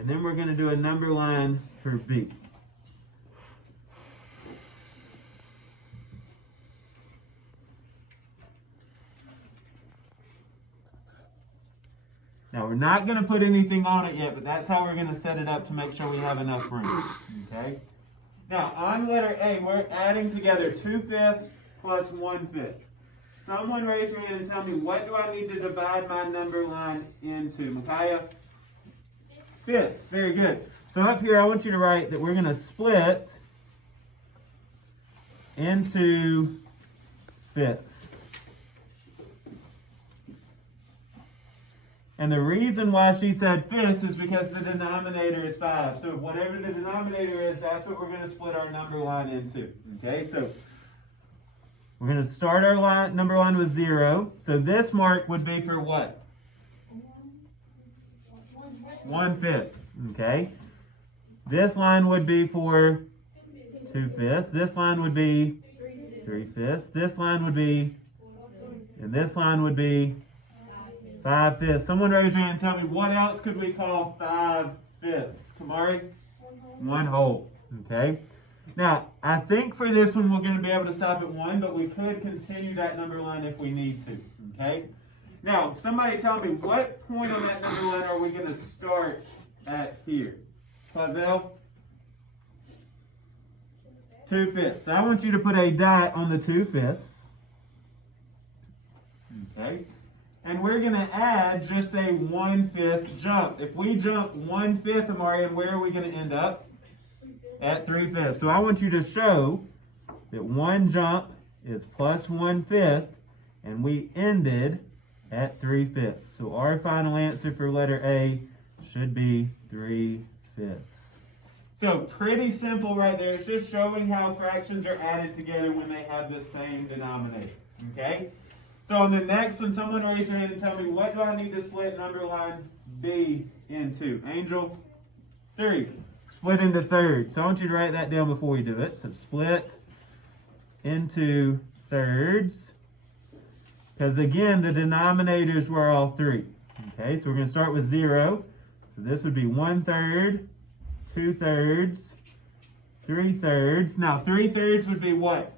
And then we're going to do a number line for B. Now we're not going to put anything on it yet, but that's how we're going to set it up to make sure we have enough room. Okay? Now on letter A, we're adding together 2/5 plus 1/5. Someone raise your hand and tell me, what do I need to divide my number line into? Micaiah? Fifths. Very good. So up here, I want you to write that we're going to split into fifths. And the reason why she said fifths is because the denominator is 5. So whatever the denominator is, that's what we're going to split our number line into. Okay, so we're going to start our number line with 0. So this mark would be for what? 1/5. Okay. This line would be for 2/5. This line would be 3/5. This line would be, and this line would be 5/5. Someone raise your hand and tell me, what else could we call 5/5? Kamari? 1 whole. Okay. Now, I think for this one we're going to be able to stop at 1, but we could continue that number line if we need to. Okay. Now, somebody tell me, what point on that number line are we going to start at here? Clazel? 2/5. I want you to put a dot on the 2/5. Okay. And we're going to add just a 1/5 jump. If we jump 1/5, Amarian, where are we going to end up? At 3/5. So I want you to show that one jump is plus 1/5, and we ended at 3/5. So our final answer for letter A should be 3/5. So pretty simple right there. It's just showing how fractions are added together when they have the same denominator. Okay? So on the next one, someone raise your hand and tell me, what do I need to split number line B into? Angel? 3. Split into thirds. So I want you to write that down before you do it. So split into thirds. Because again, the denominators were all 3. Okay, so we're going to start with 0. So this would be 1/3, 2/3, 3/3. Now 3/3 would be what?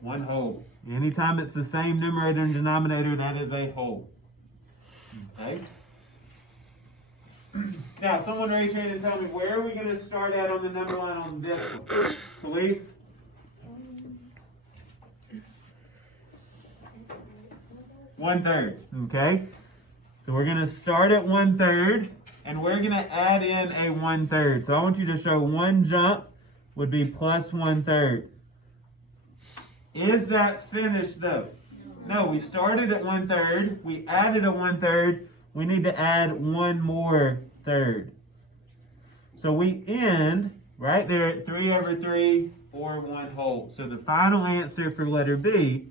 1 whole. Anytime it's the same numerator and denominator, that is a whole. Okay. Now, someone raise your hand and tell me, where are we going to start at on the number line on this one? Police? 1/3. Okay. So we're going to start at 1/3, and we're going to add in a 1/3. So I want you to show one jump would be plus 1/3. Is that finished though? No, we started at 1/3. We added a 1/3. We need to add one more third. So we end right there at 3/3 or 1 whole. So the final answer for letter B,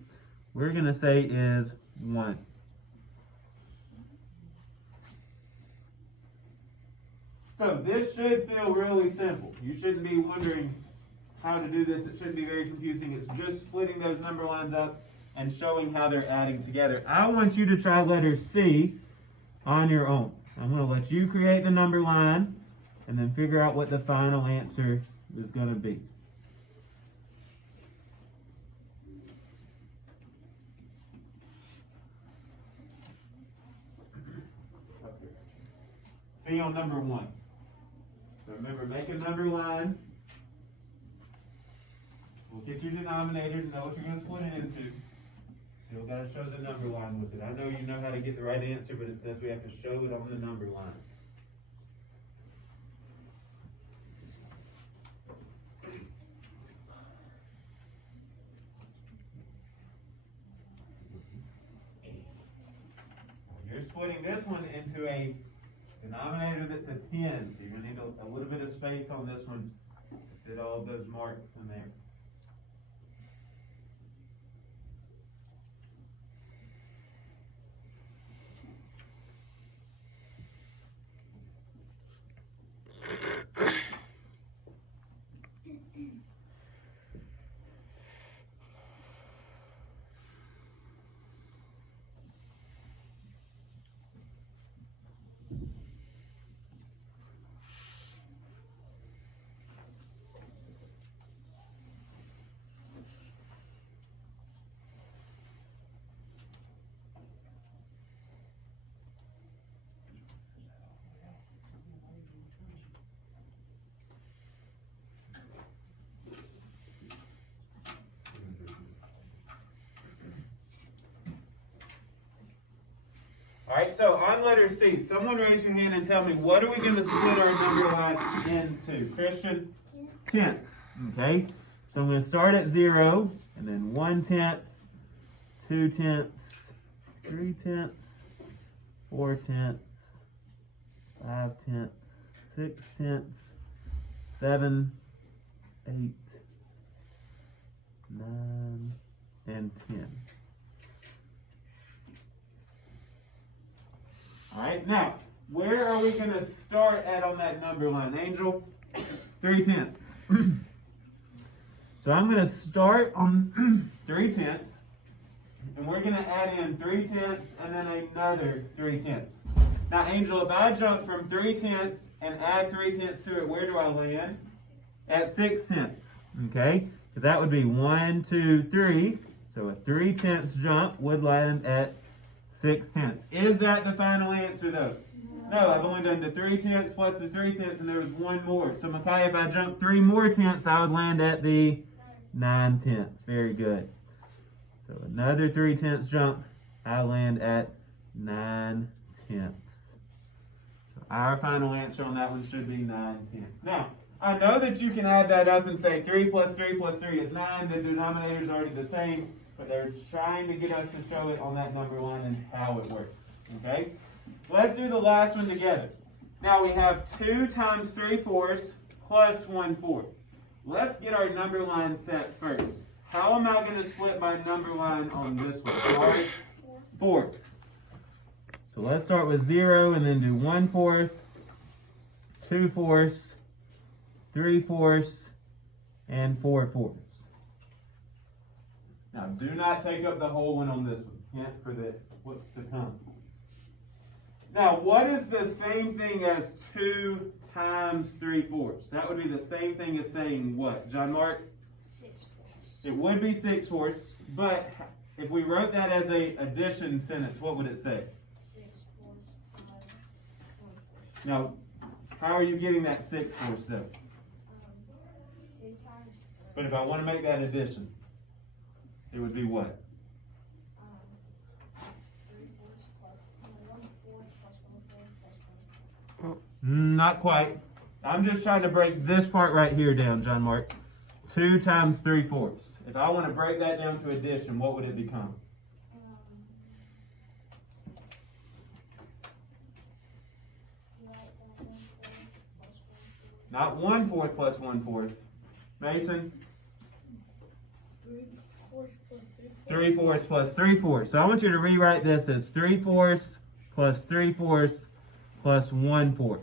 we're going to say is 1. So this should feel really simple. You shouldn't be wondering how to do this. It shouldn't be very confusing. It's just splitting those number lines up and showing how they're adding together. I want you to try letter C on your own. I'm going to let you create the number line and then figure out what the final answer is going to be. C on number 1. So remember, make a number line. We'll get your denominator to know what you're going to split it into. Still got to show the number line with it. I know you know how to get the right answer, but it says we have to show it on the number line. You're splitting this one into a denominator that says 10, so you're going to need a little bit of space on this one to fit all of those marks in there. Alright, so on letter C, someone raise your hand and tell me, what are we going to split our number line into? Christian? Tenths. Okay, so I'm going to start at 0, and then 1/10, 2/10, 3/10, 4/10, 5/10, 6/10, 7, 8, 9, and 10. Alright, now, where are we going to start at on that number line? Angel? 3/10. So I'm going to start on 3/10, and we're going to add in 3/10 and then another 3/10. Now, Angel, if I jump from 3/10 and add 3/10 to it, where do I land? At 6/10. Okay? Because that would be 1, 2, 3. So a 3/10 jump would land at 6/10. Is that the final answer, though? No, I've only done the 3/10 plus the 3/10, and there was one more. So, Micaiah, if I jump 3 more tenths, I would land at the 9/10. Very good. So another 3/10 jump, I land at 9/10. So our final answer on that one should be 9/10. Now, I know that you can add that up and say 3 plus 3 plus 3 is 9. The denominator is already the same, but they're trying to get us to show it on that number line and how it works. Okay? So let's do the last one together. Now we have 2 times 3/4 plus 1/4. Let's get our number line set first. How am I going to split my number line on this one? 4/4. So let's start with 0 and then do 1/4, 2/4, 3/4, and 4/4. Now do not take up the whole one on this one. Hint for what's to come. Now, what is the same thing as 2 times 3/4? That would be the same thing as saying what? John Mark? 6/4. It would be 6/4, but if we wrote that as a addition sentence, what would it say? 6/4, 5, 1/4. Now, how are you getting that 6/4 though? 2 times. But if I want to make that addition, it would be what? 3/4 plus 1/4 plus 1/4 plus 1/4. Not quite. I'm just trying to break this part right here down, John Mark. 2 times 3/4. If I want to break that down to addition, what would it become? Not 1/4 plus 1/4. Mason? 3/4 plus 3/4. 3/4 plus 3/4. So I want you to rewrite this as 3/4 plus 3/4 plus 1/4.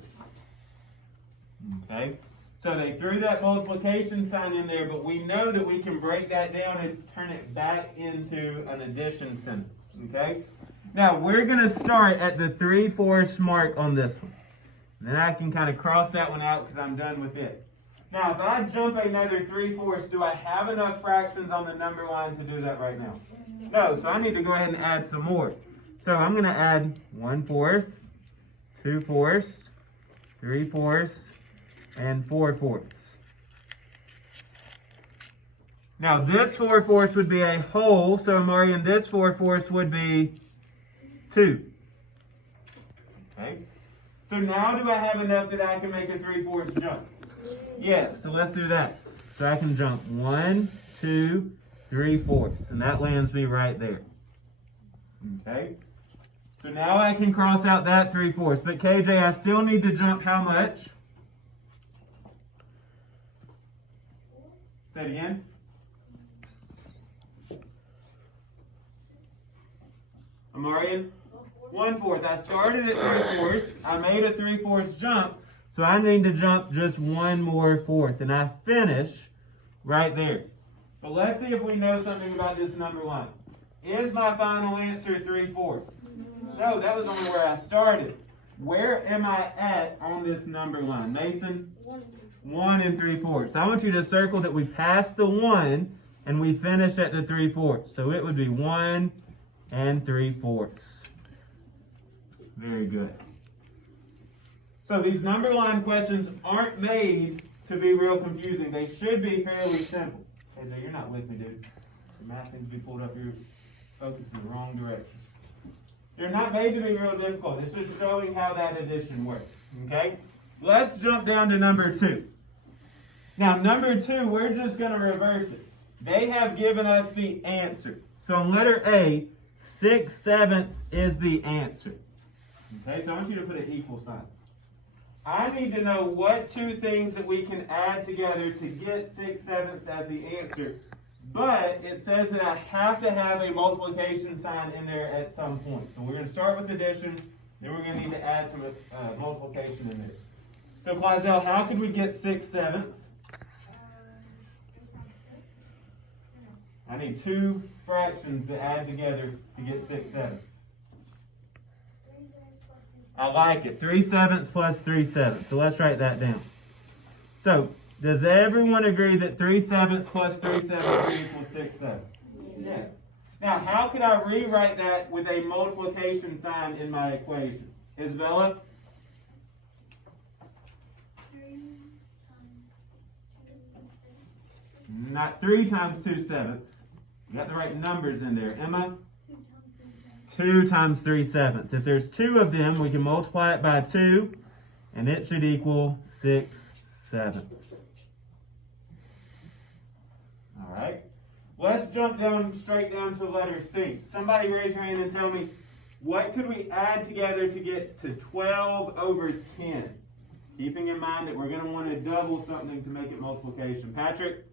Okay? So they threw that multiplication sign in there, but we know that we can break that down and turn it back into an addition sentence. Okay? Now we're going to start at the 3/4 mark on this one. And then I can kind of cross that one out because I'm done with it. Now, if I jump another 3/4, do I have enough fractions on the number line to do that right now? No, so I need to go ahead and add some more. So I'm going to add 1/4, 2/4, 3/4, and 4/4. Now, this 4/4 would be a whole, so Marian, this 4/4 would be 2. Okay? So now do I have enough that I can make a 3/4 jump? Yes, so let's do that. So I can jump 1, 2, 3/4, and that lands me right there. Okay? So now I can cross out that 3/4, but KJ, I still need to jump how much? Say it again. Amarian? 1/4. I started at 3/4. I made a 3/4 jump. So I need to jump just one more fourth. And I finish right there. But let's see if we know something about this number line. Is my final answer 3/4? No, that was only where I started. Where am I at on this number line? Mason? 1 and 3/4. So I want you to circle that we passed the 1 and we finish at the 3/4. So it would be 1 and 3/4. Very good. So these number line questions aren't made to be real confusing. They should be fairly simple. Hey, no, you're not with me, dude. The math seems to be pulled up. You're focused in the wrong direction. They're not made to be real difficult. It's just showing how that addition works. Okay? Let's jump down to number 2. Now, number 2, we're just going to reverse it. They have given us the answer. So on letter A, 6/7 is the answer. Okay, so I want you to put an equal sign. I need to know what 2 things that we can add together to get 6/7 as the answer. But it says that I have to have a multiplication sign in there at some point. So we're going to start with addition, then we're going to need to add some multiplication in there. So Clazel, how could we get 6/7? I need 2 fractions to add together to get 6/7. I like it. 3/7 plus 3/7. So let's write that down. So, does everyone agree that 3/7 plus 3/7 equals 6/7? Yes. Now, how could I rewrite that with a multiplication sign in my equation? Isabella? 3 times 2/7. You got the right numbers in there. Emma? 2 times 3/7. If there's 2 of them, we can multiply it by 2, and it should equal 6/7. All right. Let's jump straight down to letter C. Somebody raise your hand and tell me, what could we add together to get to 12/10? Keeping in mind that we're going to want to double something to make it multiplication. Patrick?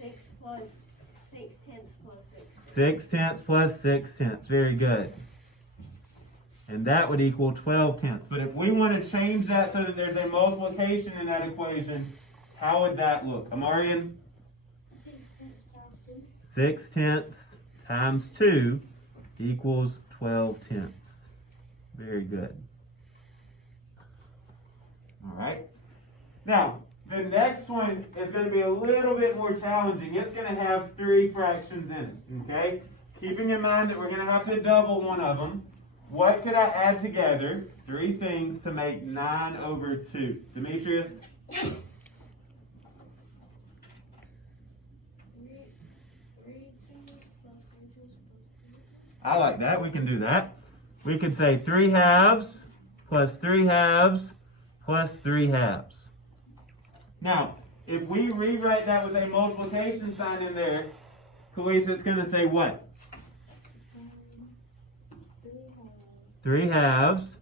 6 plus 6/10 plus 6. 6/10 plus 6/10. Very good. And that would equal 12/10. But if we want to change that so that there's a multiplication in that equation, how would that look? Amarian? 6/10 times 2 equals 12/10. Very good. All right. Now, the next one is going to be a little bit more challenging. It's going to have 3 fractions in it. Okay? Keeping in mind that we're going to have to double one of them. What could I add together? 3 things to make 9/2. Demetrius? I like that. We can do that. We could say 3/2 plus 3/2 plus 3/2. Now, if we rewrite that with a multiplication sign in there, Khalees, it's going to say what? 3/2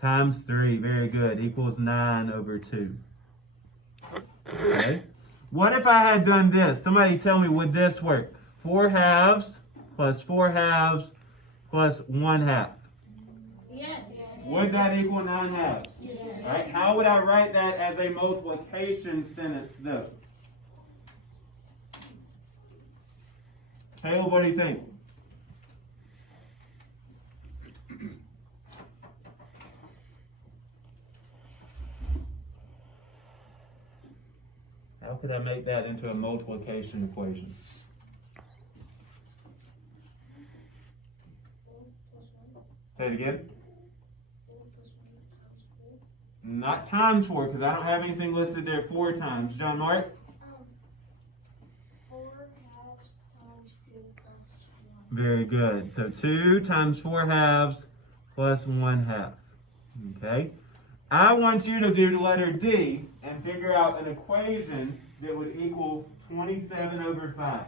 times 3. Very good. Equals 9/2. Okay. What if I had done this? Somebody tell me, would this work? 4/2 plus 4/2 plus 1/2. Yes. Would that equal 9/2? Yes. All right. How would I write that as a multiplication sentence, though? Caleb, what do you think? How could I make that into a multiplication equation? Say it again. Not times 4, because I don't have anything listed there 4 times. John Mark? 4/2 times 2 plus 1. Very good. So 2 times 4/2 plus 1/2. Okay. I want you to do letter D and figure out an equation that would equal 27/5.